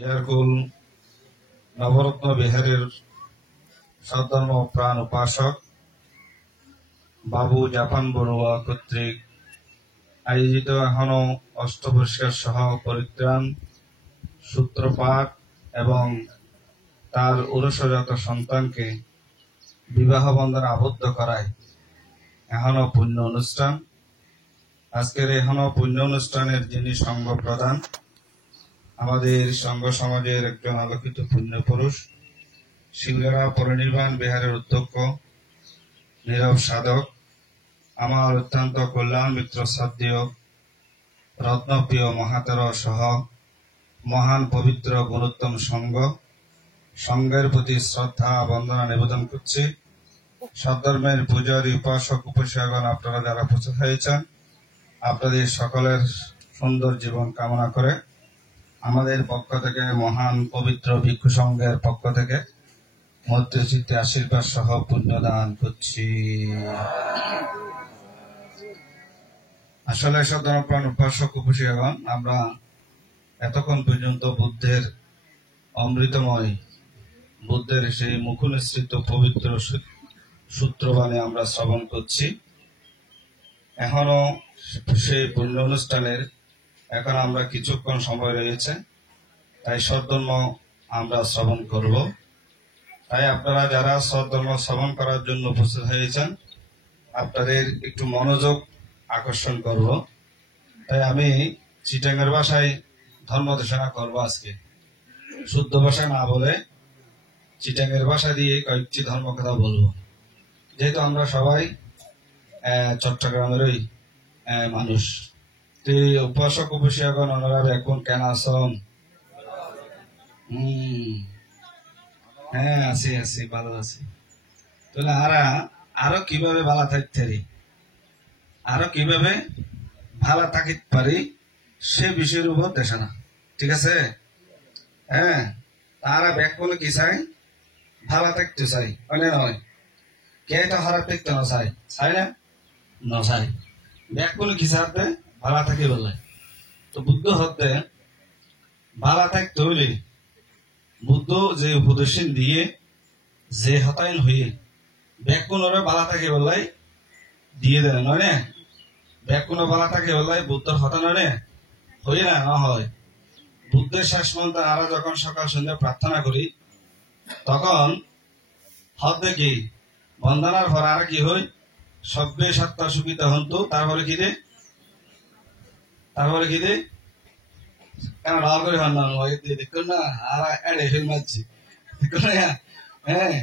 ইয়ারকুল নবরত্ন বিহারের সদ্ধর্ম প্রাণ উপাসক বাবু জাপান বড়ুয়া কর্তৃক আয়োজিত এখনো অষ্টপুরস্কার সহ পরিত্রাণ সূত্রপাঠ এবং তার ঔরসজাত সন্তানকে বিবাহ বন্ধনে আবদ্ধ করায় এখনো পুণ্য অনুষ্ঠান। আজকের এখনো পুণ্য অনুষ্ঠানের যিনি সংঘ প্রধান, আমাদের সংঘ সমাজের একজন আলোকিত পুণ্য পুরুষ, সিংড়া পরিনির্বাণ বিহারের অধ্যক্ষ, নীরব সাধক, আমার অত্যন্ত কল্যাণ মিত্র শ্রদ্ধেয় রত্নপ্রিয় মহাতের সহ মহান পবিত্র গুণোত্তম সংঘের প্রতি শ্রদ্ধা বন্দনা নিবেদন করছি। সদ্ধর্মের পূজারী উপাসক উপাসিকাগণ, আপনারা যারা উপস্থিত হয়েছেন, আপনাদের সকলের সুন্দর জীবন কামনা করে আমাদের পক্ষ থেকে, মহান পবিত্র ভিক্ষু সংঘের পক্ষ থেকে মৈত্রীচিত্তে আশীর্বাদ সহ পুণ্যদান করছি। আসলে সদ্ধর্মপ্রাণ উপাসক উপাসিকাগণ, আমরা এতক্ষণ পর্যন্ত বুদ্ধের অমৃতময়, বুদ্ধের সেই মুখনিসৃত পবিত্র সূত্রবাণী আমরা শ্রবণ করছি। এখনো সেই পুণ্য অনুষ্ঠানের এখন আমরা কিছুক্ষণ সময় রয়েছে, তাই সদ্ধর্ম আমরা শ্রবণ করব। তাই আপনারা যারা সদ্ধর্ম শ্রবণ করার জন্য উপস্থিত হয়েছেন, আপনাদের একটু মনোযোগ আকর্ষণ করব। তাই আমি চিটাঙ্গের ভাষায় ধর্ম দেশনা করবো আজকে, শুদ্ধ ভাষা না বলে চিটাঙ্গের ভাষা দিয়ে কয়েকটি ধর্ম কথা বলবো। যেহেতু আমরা সবাই চট্টগ্রামেরই মানুষ, উপাসক উপাসিকাগণ ওনারা এখন কেন আসন? হ্যাঁ, আছি ভালো আছি। তাহলে আরো কিভাবে ভালো থাকতে পারি, আরো কিভাবে ভালো থাকিতে পারি সে বিষয়ের উপর দেশনা, ঠিক আছে? হ্যাঁ, তারা ব্যাকুল কি চাই? ভালো থাকতে চাই, মানে নয় কে তো খারাপ থাকতে না চাই, চাই না চাই। ব্যাকুল কি চাবে? ভালো থাকি বললে। তো বুদ্ধ হতে ভালো থাকতে হইলে বুদ্ধ যে উপদেশ দিয়ে যে হতায়ন হয়ে ব্যাকুল ভালো থাকে বললাই দিয়ে দেয়, নয় না? ব্যাকুল ভালো থাকে বললাই বুদ্ধর হতা নয় হই না, না হয়। বুদ্ধের শেষ মন্ত্র আমরা যখন সকাল সন্ধ্যা প্রার্থনা করি, তখন হতে কি বন্দনার পর আর কি হই? সভ্যে সত্তা সুখিত হন্তু। তারপরে কি দে? কেন রাগ করে হন না? দেখুন না, আর এড়ে হয়ে মারছি, দেখুন না। হ্যাঁ,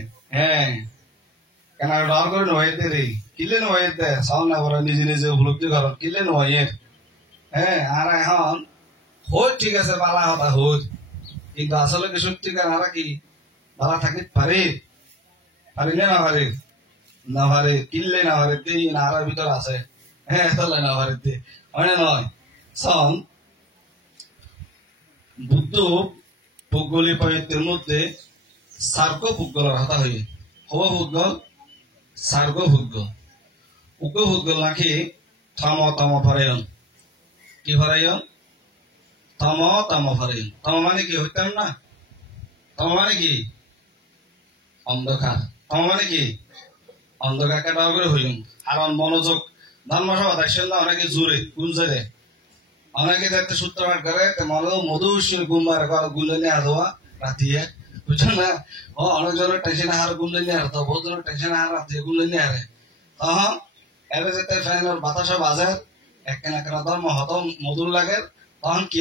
কেন রাগ করে নয় রে? কিলে নয় দে সাউন্ড না করে নিজে নিজে উপলব্ধি কর, কিলে নয়। হ্যাঁ, আর এখন হই ঠিক আছে, বালা হতা হই, কিন্তু আসলে কি সত্যিকার আর কি বালা থাকিতে পারে? পারি না পারে? না পারে, কিনলে না পারে, তিন আর ভিতর আছে। হ্যাঁ, তাহলে না পারে হয় না নয়? সন বুদ্ধ ভূগোলী পাইতের মধ্যে সার্গ ভূগোলের কথা হয়ে হব ভূগোল, সার্গ ভূগোল, ভূগোল নাকি তম ফরায়ন। কি ফরায়ন? তম ফরায়ন। তম মানে কি? হইতাম না। তম মানে কি? অন্ধকার। তম মানে কি? অন্ধকার কাটা করে হইম। কারণ মনোযোগ ধর্মসভা দেখছেন না, অনেকে জোরে গুঞ্জরে, অনেকে দেখতে সূত্রপাঠ করে মধুশীল গুম্বার গুলে নিয়ে হারোয়া রাতিয়ে, বুঝছেন না? অনেকজনের টেনশন হার গুলে নিয়ে হারতো, বহুত জনের টেনশন হার রাতিয়ে গুলে নিয়ে হারে। তখন এবার যেতে ফ্যানের বাতাসে বাজে, একখানা ধর্ম হতম মধুর লাগে, তখন কি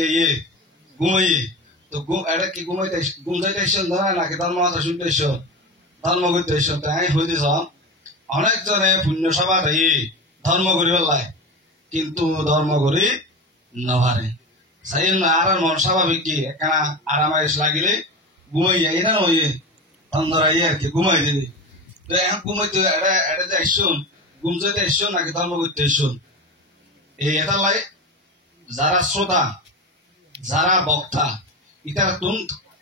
ঘুমাইয়ে। তো এটা কি ঘুমাইতে ঘুম যাইতে নাকি ধর্ম হতা শুনতে ধর্ম করতে তাই হইতেছ। অনেকজনে পুণ্য সভা দেয় ধর্ম করি পেলায়, কিন্তু ধর্ম করি নভারে সাই না। আর মন স্বাভাবিক কি একখানা আরামাইশ লাগিলে ঘুমাই যাই না, নয় অন্ধরাই আর কি ঘুমাই দিবি। তো এখন ঘুমাইতে এটা যে আসুন ঘুম যাইতে আসুন নাকি ধর্ম করতে আসুন, এই এটা লাই যারা শ্রোতা, যারা বক্তা, ইটার তুম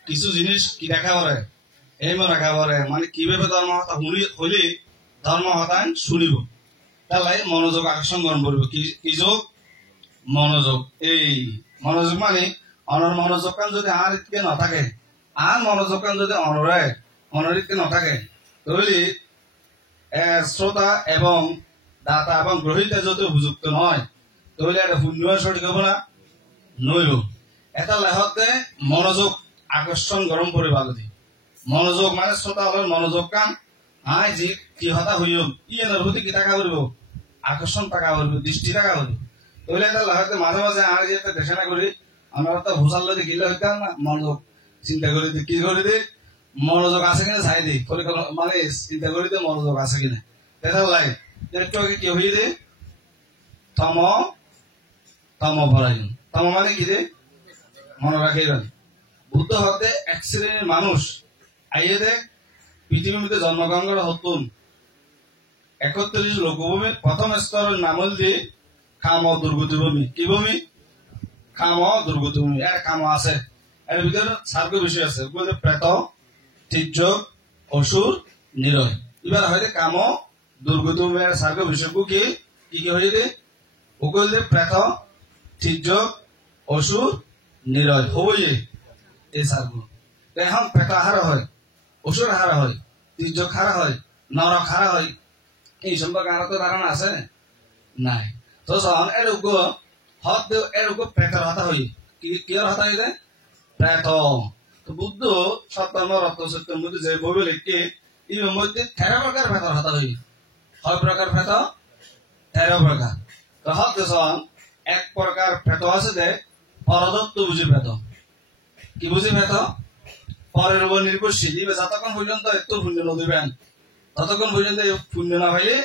কিছু জিনিস কি দেখা পারে, এমন রাখা পারে, মানে কিভাবে ধর্ম হতা হইলে ধর্ম হতান শুনিব, তাহলে মনোযোগ আকর্ষণ গ্রহণ করবো। কি যোগ? মনোযোগ। এই মনোযোগ মানে অনর মনোযোগকান যদি আর ইতকে না থাকে আর মনোযোগকান যদি অনরিতকে না থাকে তাহলে শ্রোতা এবং দাতা এবং গ্রহীতা যদি উপযুক্ত নয় তাহলে এটা শূন্য সঠিক হব না নইব এটা লেখতে মনোযোগ আকর্ষণ গরম করে ভালো দি মনোযোগ মানে শ্রোতা হলেন মনোযোগ কান আই যি কি হতা হইল ই এর প্রতি কি টাকা করব আকর্ষণ টাকা করব দৃষ্টি টাকা করব তাহলে এটা লেখতে মাঝে মাঝে আর যেটা দেখানা করি আমরা তো ভূষাল দেখিলে হইতাম না মনোযোগ চিন্তা করে দি কি করে দি মনোযোগ আছে কিনা চাই দি মানে চিন্তা করে দি মনোযোগ আছে কিনা এটা লাগে একটু আগে কি হয়ে দে তম পরায়ণ তম মানে কি রে মনে রাখেন বুদ্ধ হতে এক শ্রেণীর মানুষ আইয়ে দে পৃথিবীর মধ্যে জন্মগ্রহণ করা হতুন 31 লোকভূমি প্রথম স্তরের নাম হল দিয়ে খাম দুর্গতি ভূমি কি ভূমি খাম দুর্গতি ভূমি এর কাম আছে এর ভিতরে সার্গ বিষয় আছে প্রেত তির্যক অসুর নিরয় এবার হয়তো কাম দুর্গতি ভূমি এর সার্গ বিষয় কি কি হয়ে দে ওগুলো যে প্রেত তির্যক অসুর নিরয় হবই এই সার্গ এখন প্রেত হারা হয় অসুর হারা হয় তির্যক হারা হয় নরক হারা হয় এই সম্পর্কে আরো তো ধারণা আছে নাই তো যখন এরকম প্রেতের হতা হই কিয়র হতা হই যায় প্রেত তো বুদ্ধ সত্যম রত্ন সত্যের মধ্যে যে বই লিখে এই মধ্যে 13 প্রকার প্রেতের হতা হই হয় প্রকার প্রেত 13 প্রকার তো হত যখন এক প্রকার প্রেত আছে যে পরদত্ত বুঝি প্রেত কি বুঝি প্রেত পরের উপর নির্ভরশীল যতক্ষণ পর্যন্ত একটু পুণ্য নদিবেন ততক্ষণ পর্যন্ত পুণ্য না হইলে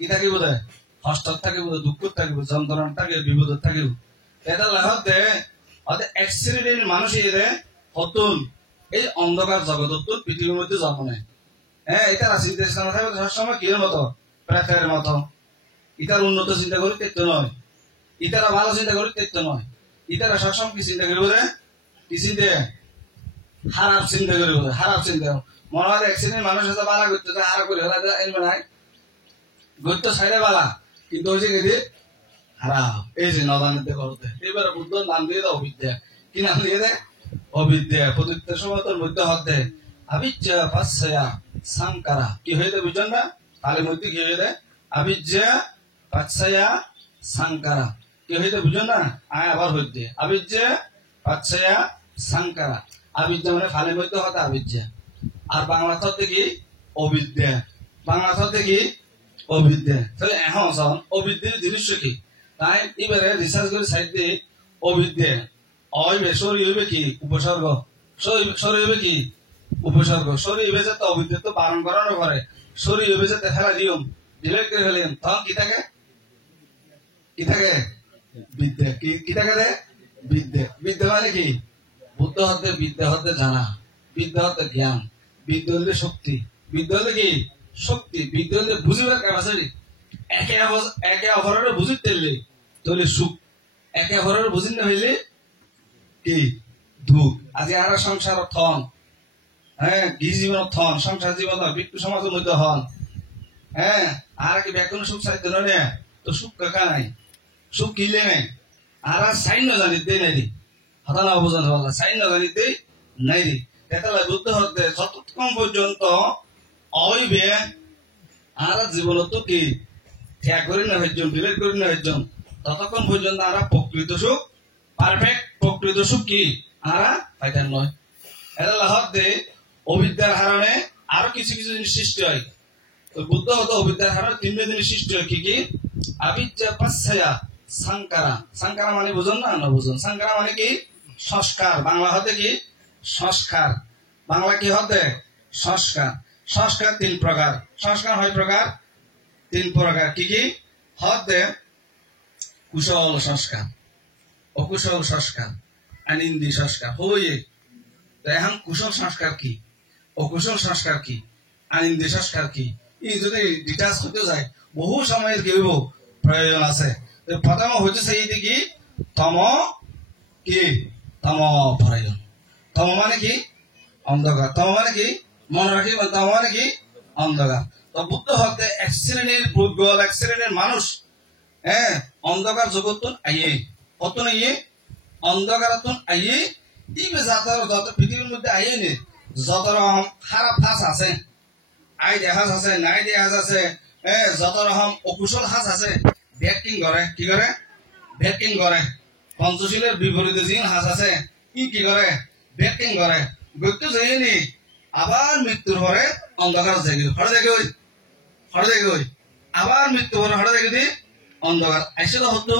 কি থাকিব দে কষ্ট থাকিব দুঃখ থাকিব যন্ত্রণা থাকে বিপদ থাকিব এটা লাহতে এক শ্রেণীর মানুষ এদের হতুন এই অন্ধকার জগৎ পৃথিবীর মধ্যে জন্ম নেয় হ্যাঁ এটা চিন্তা ইসলাম থাকবে সবসময় কি মতো প্রেতের মতো ইতার উন্নত চিন্তা করি তেত্য নয় ইতারা ভালো চিন্তা করি তেত্য নয় ইতারা সবসময় কি চিন্তা করিব রে কি চিন্তা খারাপ চিন্তা করিব খারাপ চিন্তা মনে হয় এক শ্রেণীর মানুষ আছে বালা করতে হারা করে নাই গত্য সাইডে বালা কিন্তু ওই যে খারাপ এই যে নদানিতে করতে এবার বুদ্ধ নাম দিয়ে দেয় অবিদ্যা কি নাম দিয়ে দেয় অবিদ্যা প্রতিটা সময় তোর মধ্যে হতে আবিজ্জা পাচ্ছয়া সাংকারা কি হয়ে দেয় বুঝছেন না তাহলে মধ্যে কি হয়ে দেয় আবিজ্জা পাচ্ছয়া সাংকারা কি হয়ে দেয় বুঝছেন না আয় আবার হইতে আবিজ্জা পাচ্ছয়া সাংকারা আবিদ্যা মানে ফালের মধ্যে হতে আবিজ্জা আর বাংলা হতে কি অবিদ্যা বাংলা হতে কি অবিদ্যা তাহলে এখন অবিদ্যার জিনিস কি তাই এবারে রিসার্চ করে সাইড দিয়ে অবিদ্যা অইবে সরি হইবে কি উপসর্গ সরি হইবে কি উপসর্গ সরি হইবে যে অবিদ্যা তো বারণ করানো করে সরি হইবে যে ফেলা দিয়ম ডিলেট করে ফেলেন তখন কি থাকে বিদ্যা কি থাকে রে বিদ্যা বিদ্যা মানে কি বুদ্ধ হতে বিদ্যা হতে জানা বিদ্যা হতে জ্ঞান বিদ্যা হলে শক্তি বিদ্যা হলে কি শক্তি বিদ্যা হলে বুঝিবার ক্যাপাসিটি একে অপরের বুঝিতে তেলে তাহলে সুখ একে অপরের বুঝি না হইলে কি দুঃখ আজি আর সংসার থন হ্যাঁ গৃহ জীবন থন সংসার জীবন বিক্ষু সমাজের মধ্যে হন হ্যাঁ আর কি ব্যাকুণ সুখ চাইতে নয় তো সুখ কাকা নাই সুখ কিলে নাই আর সাইন্য জানিতে নাই দি হতা না অবদান হল্লা সাইন্য জানিতে নাই দি এতলা বুদ্ধ হতে যতক্ষণ পর্যন্ত অইবে আর জীবনত কি ত্যাগ করি না হইজন ডিলেট করি না হইজন ততক্ষণ পর্যন্ত আর প্রকৃত সুখ পারফেক্ট প্রকৃত সুখ কি আর পাইতেন নয় এটা হতে অবিদ্যার কারণে আরো কিছু কিছু জিনিস সৃষ্টি হয় তো বুদ্ধ হতো অবিদ্যার কারণে 3টা জিনিস সৃষ্টি হয় কি কি আবিজ্জা পাচ্ছয়া সাংকারা সাংকারা মানে বুঝুন না বুঝুন সাংকারা মানে কি সংস্কার বাংলা হতে কি সংস্কার বাংলা কি হতে সংস্কার সংস্কার 3 প্রকার সংস্কার হয় প্রকার 3 প্রকার কি কি হতে কুশল সংস্কার অকুশল সংস্কার আনিন্দি সংস্কার হইয়ে তো এখন কুশল সংস্কার কি অকুশল সংস্কার কি আনিন্দি সংস্কার কি এই যদি ডিটাচ হতে যায় বহু সময়ের কি হইব প্রয়োজন আছে প্রথম হইতেছে এই দিকে তম কি তম প্রয়োজন তম মানে কি অন্ধকার তম মানে কি মনে রাখি তম মানে কি অন্ধকার তো বুদ্ধ হতে এক শ্রেণীর ভূতগল এক শ্রেণীর মানুষ হ্যাঁ অন্ধকার জগৎ আইয়ে কত নিয়ে অন্ধকারাতুন আইয়ে ইবে যত পৃথিবীর মধ্যে আইয়ে নি যত রকম খারাপ হাস আছে আই দেহাজ আছে নাই দেহাজ আছে যত রকম অকুশল হাস আছে ব্যাকিং করে কি করে ব্যাকিং করে পঞ্চশীলের বিপরীতে যিন হাস আছে কি করে ব্যাকিং করে গত্য যায়নি আবার মৃত্যুর পরে অন্ধকার জাগি হড়ে জাগি ওই আবার মৃত্যু পরে হড়ে জাগি দি অন্ধকার আইসে তো হতো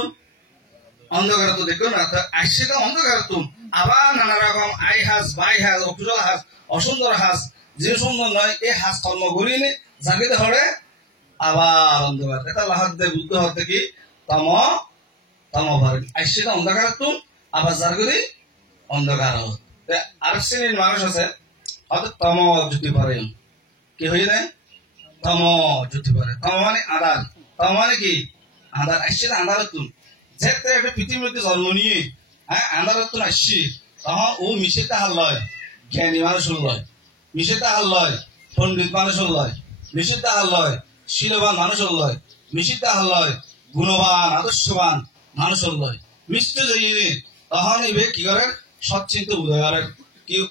অন্ধকার তো দেখো না আইসে তো অন্ধকার তো আবার নানা রকম আই হাস বাই হাস অকুশল হাস অসুন্দর হাস যে সুন্দর নয় এই হাস কর্ম করিনি জাগিতে হড়ে আবার অন্ধকার এটা লাহাত দে বুদ্ধ হতে কি তম ভরে আইসে তো অন্ধকার তো আবার জাগি অন্ধকার আর শ্রেণীর মানুষ আছে হয়তো তম জ্যোতি পরে কি হয়ে যায় তম জ্যোতি পরে তম মানে আধার তম মানে কি আধার আসছে আন্ধার তুন যেতে একটা পৃথিবীর মধ্যে জন্ম নিয়ে আন্ধার তুন আসছি তখন ও মিশেতে হার লয় জ্ঞানী মানুষ লয় মিশেতে হার লয় পণ্ডিত মানুষ লয় মিশেতে হার লয় শিলবান মানুষ লয় মিশেতে হার লয় গুণবান আদর্শবান মানুষ লয় মিশতে যাইনি তখন এবে কি করে সৎচিন্তা উদয় করে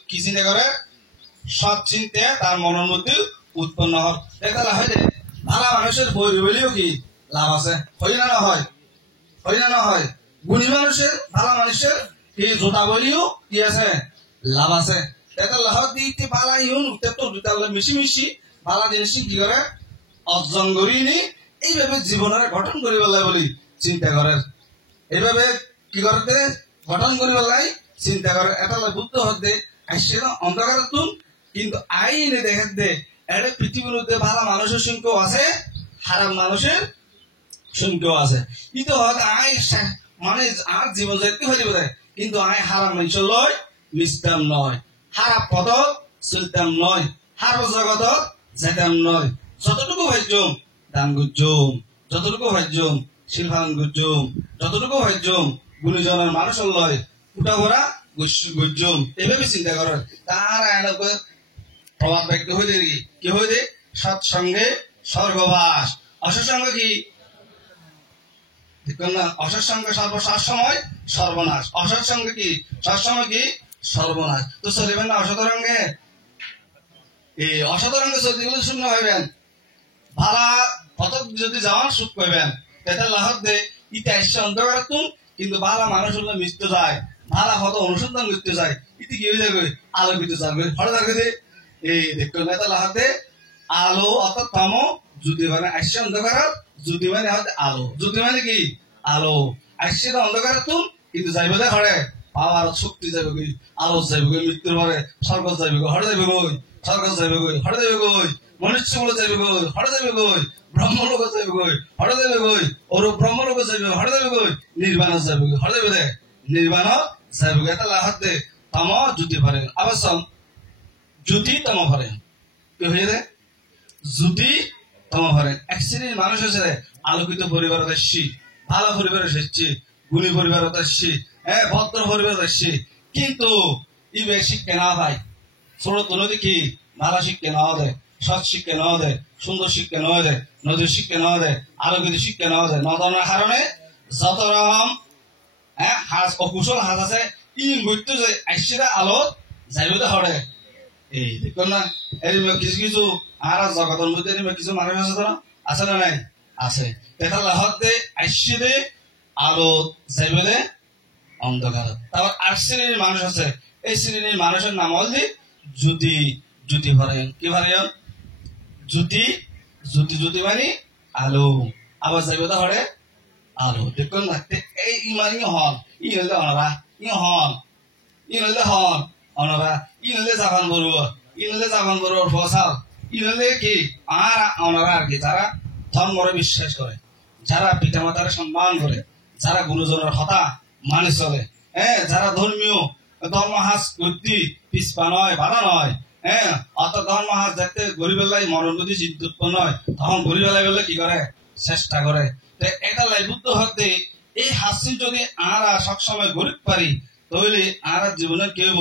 কি চিন্তা করে সৎ চিন্তা তার মনের মধ্যে উৎপন্ন হয় দেখা হয় যে ভালো মানুষের বই বলেও কি লাভ আছে হয় না হয় গুণী মানুষের ভালো মানুষের কি জোটা বলিও কি আছে লাভ আছে দেখা লাভ দিতে পালা ইউন তো মিশি ভালো জিনিস কি করে অর্জন করিনি এইভাবে জীবনের গঠন করিবেলাই বলি চিন্তা করে এইভাবে কি করতে গঠন করিবেলাই চিন্তা করে এটা বুদ্ধ হতে আসছে না অন্ধকার তুন কিন্তু আইনে দেখেন দে এটা পৃথিবীর মধ্যে ভালো মানুষের সংখ্যাও আছে খারাপ মানুষের সংখ্যাও আছে কিন্তু হয়তো আই মানে আর জীবন যেতে হয়ে যাবে কিন্তু আই খারাপ মানুষ লয় মিশতাম নয় খারাপ পথ চলতাম নয় খারাপ জগত যেতাম নয় যতটুকু ভাজ্যম দান গুজ্জম যতটুকু ভাজ্যম শিল্পান গুজ্জম যতটুকু ভাজ্যম গুণীজনের মানুষ লয় উঠা ঘোরা গুজ্জম এভাবে চিন্তা করে তার প্রভাব ব্যক্ত হয়ে যায় কি হয়ে যায় সৎসঙ্গে স্বর্গবাস অসৎসঙ্গ কি না অসৎসঙ্গে সবসময় সর্বনাশ অসৎসঙ্গে কি সবসময় কি সর্বনাশ তো চলিবেন না অসতরঙ্গে এই অসতরঙ্গে চলতে গেলে শূন্য হইবেন ভালা কত যদি যাওয়ার সুখ পাইবেন এটা লাহত দে ইতে আসছে অন্ধকার তুন কিন্তু ভালা মানুষ হলে মিশতে যায় ভালা কত অনুসন্ধান করতে যায় ইতি কি হয়ে যাবে আলোকিত যাবে হঠাৎ থাকবে এই দেখতে নেতা লাহাতে আলো অর্থাৎ তম যদি মানে আসছে অন্ধকার যদি মানে হতে আলো যদি মানে কি আলো আসছে তো অন্ধকার তুন কিন্তু যাইবে দে হরে পাওয়ার শক্তি যাবে কই আলো যাইবে কই মৃত্যুর পরে স্বর্গ যাইবে কই হরে যাইবে কই স্বর্গ যাইবে কই হরে যাইবে কই মনুষ্য বলে যাইবে কই হরে যাইবে কই ব্রহ্মলোক যাইবে কই হরে যাইবে কই ওর ব্রহ্মলোক যাইবে হরে যাইবে কই নির্বাণ যাইবে কই হরে যাইবে দে নির্বাণ যাইবে এটা লাহাতে তম যদি পারে অবশ্য যদি তম পারে কি হয়ে যায় যদি তম পারে এক শ্রেণীর মানুষ আছে আলোকিত পরিবার আসছি ভালো পরিবার এসেছি গুণী পরিবার আসছি ভদ্র পরিবার আসছি কিন্তু ইবে শিক্ষা না পাই ছোট নদী কি ভালো শিক্ষা না দেয় সৎ শিক্ষা না দেয় সুন্দর শিক্ষা না দেয় নদীর শিক্ষা না দেয় আলোকিত শিক্ষা না দেয় নদনের কারণে যত রকম হাঁস অকুশল হাঁস আছে ইন বইতে যায় আসছে আলো যাইবে হরে এই দেখুন না এর কিছু কিছু আর জগতের মধ্যে কিছু মানুষ আছে তো আছে না নাই আছে এটা লাহত দে আসছে দে আলো যাইবে দে অন্ধকার তারপর আর শ্রেণীর মানুষ আছে এই শ্রেণীর মানুষের নাম হল যদি যদি ভরেন কি ভরেন যদি যদি যদি মানে আলো আবার যাইবে তো হরে আলো দেখুন না এই ইমান হন ই হলে অনরা ই হন ই হলে হন অনরা ই হলে জাপান বড় ফসাল ই হলে কি আর অনরা আর কি যারা ধর্মরে বিশ্বাস করে যারা পিতা মাতার সম্মান করে যারা গুরুজনের কথা মানে চলে যারা ধর্মীয় ধর্মহাস করতে পিছপা নয় বাধা নয় অর্থাৎ ধর্মহাস যাতে গরিবেলাই মরণ যদি চিন্তা উৎপন্ন হয় তখন গরিবেলাই বলে কি করে চেষ্টা করে এটা লাইবুদ্ধ হতে এই হাসিন যদি আরা সবসময় গরিব পারি তাহলে আর জীবনে কেউ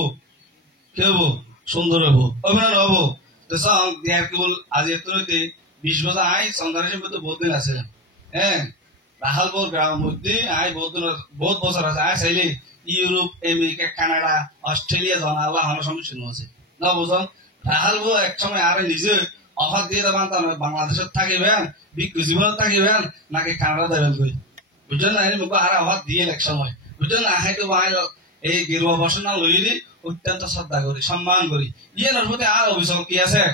সুন্দর হবো অভিনয় হবো তো কেবল আজ এত 20 বছর আই সন্ধ্যার মধ্যে বহুত দিন আছে রাহালপুর গ্রামের মধ্যে আই বহুত বছর আছে আই চাইলে ইউরোপ আমেরিকা কানাডা অস্ট্রেলিয়া জানা আল্লাহ আমার সম্মুখীন হয়েছে না বুঝলাম রাহালবো এক সময় আরে নিজে অফার দিয়ে দেবেন বাংলাদেশের থাকিবেন বিজ্ঞ জীবন থাকিবেন নাকি কানাডা দেবেন কই বুঝলেন না মুখ আর অফার দিয়ে এক সময় বুঝলেন না হাইতো এই গেরুয়া বসনা লইলি অত্যন্ত শ্রদ্ধা করি সম্মান করি ইয়ের প্রতি আর অভিযোগ কি আছে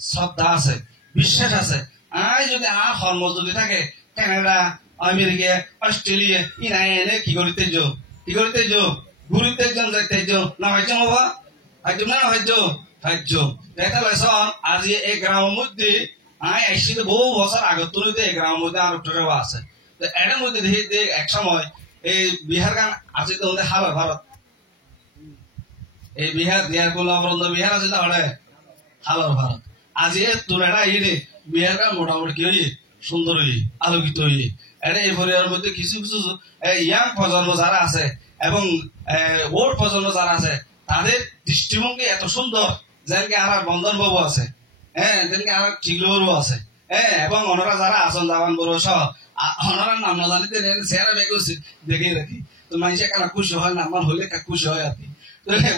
শ্রদ্ধা আছে বিশ্বাস আছে আই যদি আর ধর্ম যদি থাকে কানাডা আমেরিকা অস্ট্রেলিয়া ইনাই এনে কি করিতে যাও ঘুরিতে যাও যাইতে যাও না হয়তো বাবা হয়তো না হয়তো হয়তো দেখা লেসন আজি এই গ্রামের মধ্যে আই আইসি বহু বছর আগত তুলিতে এই গ্রামের মধ্যে আর উত্তরে আছে তো এটার মধ্যে দেখি এক সময় এই বিহার গান আছে তো হাবার ভারত এই বিহার দিয়ার গোলাবরন্দ বিহার আছে তাহলে হাবার ভারত আজি তোর এটা ইয়ে বিহার গান মোটামুটি কি হই সুন্দর হই আলোকিত হই এটা এই পরিবারের মধ্যে কিছু কিছু ইয়াং প্রজন্ম যারা আছে এবং ওল্ড প্রজন্ম যারা আছে তাদের দৃষ্টিভঙ্গি এত সুন্দর যেনকে আর বন্ধন বাবু আছে হ্যাঁ যেনকে আর টিগলু বাবু আছে হ্যাঁ এবং ওনারা যারা আছেন জামান বড় সহ ওনারা নাম না জানিতে চেহারা বেগুন দেখে রাখি তো মানুষের কেন খুশি হয় নাম্বার হইলে খুশি হয় আর কি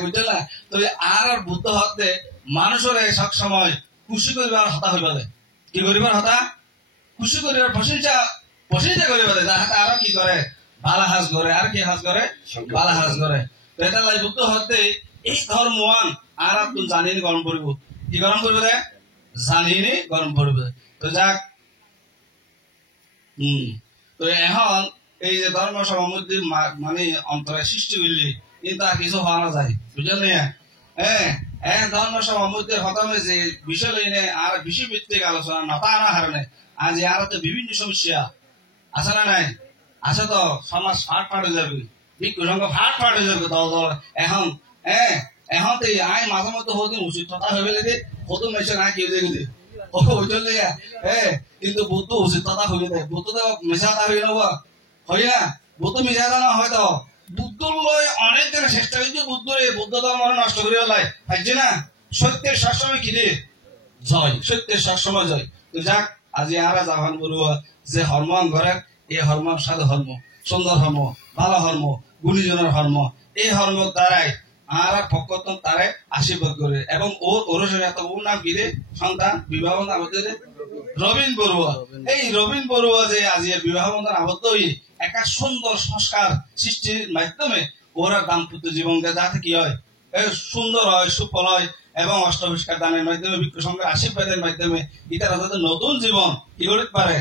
বুঝতে না তো আর বুদ্ধ হতে মানুষের সব সময় খুশি করিবার হতা হইবা দেয় কি করিবার হতা খুশি করিবার প্রশংসা করিবা দেয় যাহাতে আরো কি করে বালা হাজ করে আর কি হাজ করে বালা হাজ করে তো এটা লাই বুদ্ধ হতে এই ধর্মওয়ান আর আপনি জানিনি গরম করিব কি গরম করবে দে জানিনি গরম করবে তো যাক তো এখন এই যে ধর্ম সভার মধ্যে মানে অন্তরে সৃষ্টি হইলে কিন্তু আর কিছু হওয়া না যায় বুঝলেন হ্যাঁ ধর্ম সভার মধ্যে হতামে যে বিষয় লইনে আর বিষয় ভিত্তিক আলোচনা নতা আনা হারণে আজ আর তো বিভিন্ন সমস্যা আছে না নাই আছে তো সমাজ ফাট হয়ে যাবে বিজ্ঞ সঙ্গ ফাট হয়ে যাবে দল দল এখন এখন তো আই মাঝে মধ্যে হদিন উচিত কথা হয়ে গেলে কত মেশে না কি হয়ে গেলে ও বুঝলে কিন্তু বুদ্ধ উচিত কথা হয়ে যায় বুদ্ধ তো মেশা তা হয়ে নেব হয় না বুদ্ধ মিশা না হয়তো বুদ্ধ লয় অনেক দিনের চেষ্টা কিন্তু বুদ্ধ ধর্ম নষ্ট করে লাই পাইছে না সত্যের সবসময় কি রে জয় সত্যের সবসময় জয় তো যাক আজি আরা জাহান বলুয়া যে হরমন ঘরে এই হরমন সাধু ধর্ম সুন্দর ধর্ম ভালো ধর্ম গুণীজনের ধর্ম এই ধর্ম দ্বারাই আর পক্ষতন তারে আশীর্বাদ করে এবং ওর এত ওর নাম কি রে সন্তান বিবাহ আবদ্ধ রবীন বড়ুয়া এই রবীন বড়ুয়া যে আজি বিবাহ বন্ধন আবদ্ধ হয়ে একটা সুন্দর সংস্কার সৃষ্টির মাধ্যমে ওরা দাম্পত্য জীবনকে যাতে কি হয় সুন্দর হয় সুফল হয় এবং অষ্টবিষ্কার দানের মাধ্যমে বিক্ষ সঙ্গের আশীর্বাদের মাধ্যমে ইতারা যাতে নতুন জীবন কি করতে পারে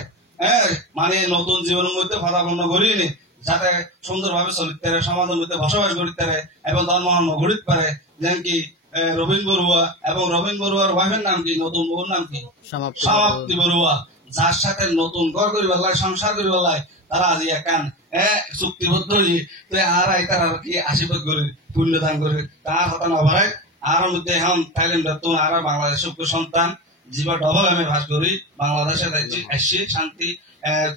মানে নতুন জীবনের মধ্যে ফলাপন্ন করিনি যাতে সুন্দরভাবে চলিতে পারে সমাজের মধ্যে বসবাস করতে পারে এবং ধর্ম গড়িতে পারে যেন কি রবীন বড়ুয়া এবং রবীন বড়ুয়ার ওয়াইফের নাম কি নতুন বউর নাম কি সমাপ্তি বড়ুয়া যার সাথে নতুন ঘর করিবার লাই সংসার করিবার লাই তারা আজি একান চুক্তিবদ্ধ হয়ে আর তারা কি আশীর্বাদ করে পুণ্যদান করে তার হতান অভারায় আর মধ্যে এখন থাইল্যান্ড আর বাংলাদেশের সন্তান জীবা ডবল আমি ভাস করি বাংলাদেশে আসছি শান্তি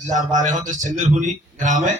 যার বারে হচ্ছে সেন্দেরপুরি গ্রামে